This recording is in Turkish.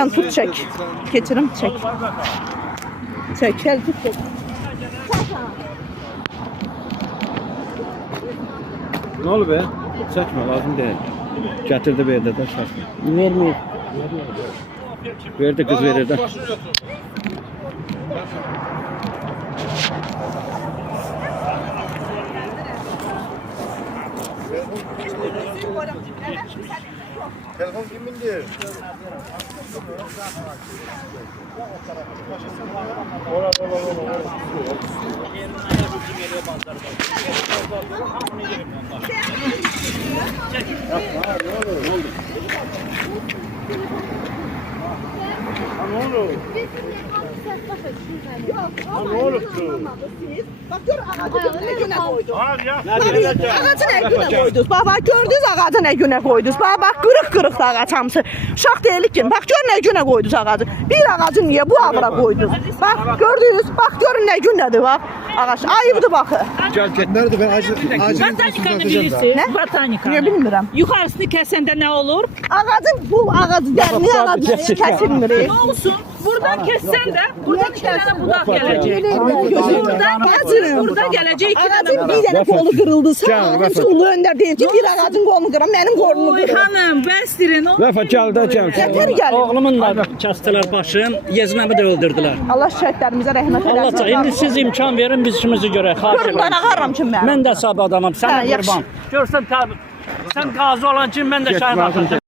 Sen tut çek. Geçirim çek. Çek gel tut çek. Ne oldu be? Çekme lazım değil. Getirdi bir yerden çekme. Vermiyor. Verdi kız verirdi. Telefon kimindir? Bak gör ağacı ne güne koyduk. Abi ya. Ağacı ne güne koyduk. Bak gördünüz ağacı ne güne koyduk. Bak kırık ağaç hamısı. Uşaq deyilik ki bak gör ne güne koyduk ağacı. Bir ağacı niye bu ağıra koyduk? Bak gördünüz bak görün ne gündədir bak. Ağaç ayıbdır bakı. Gel gel. Nerede ben ağacın Botanikanı bilirsiniz. Ne? Botanikanı. Niye bilmirəm. Yukarısını kesende ne olur? Ağacın bu ağacı dərli ağacı kəsilmir. Ne olsun? Buradan kessen de buradan iki tane budak gelecek. Bacım. Buradan gelecek iki tane Ağacın budak. bir dənə kolu qırıldısa, Gel, ağacın Vəfa. ulu öndər deyim ki, bir ağacın qolunu qıram, mənim qolumu Oy qırır. hanım bəstirin. Vefa gel de gel. Gətir gəl. Oğlumun da kəsdilər başını, Yeznəmi də öldürdülər. Allah şəhidlərimizə rəhmət Allah eləsin. indi siz imkan verin biz işimizi görək. Xahiş Görün mən edirəm. ağarram ki mən. Mən də sab adamam, Hə, sən yaxşı. qurban. Görsən sən qazi olan kimi mən də şəhid adamam.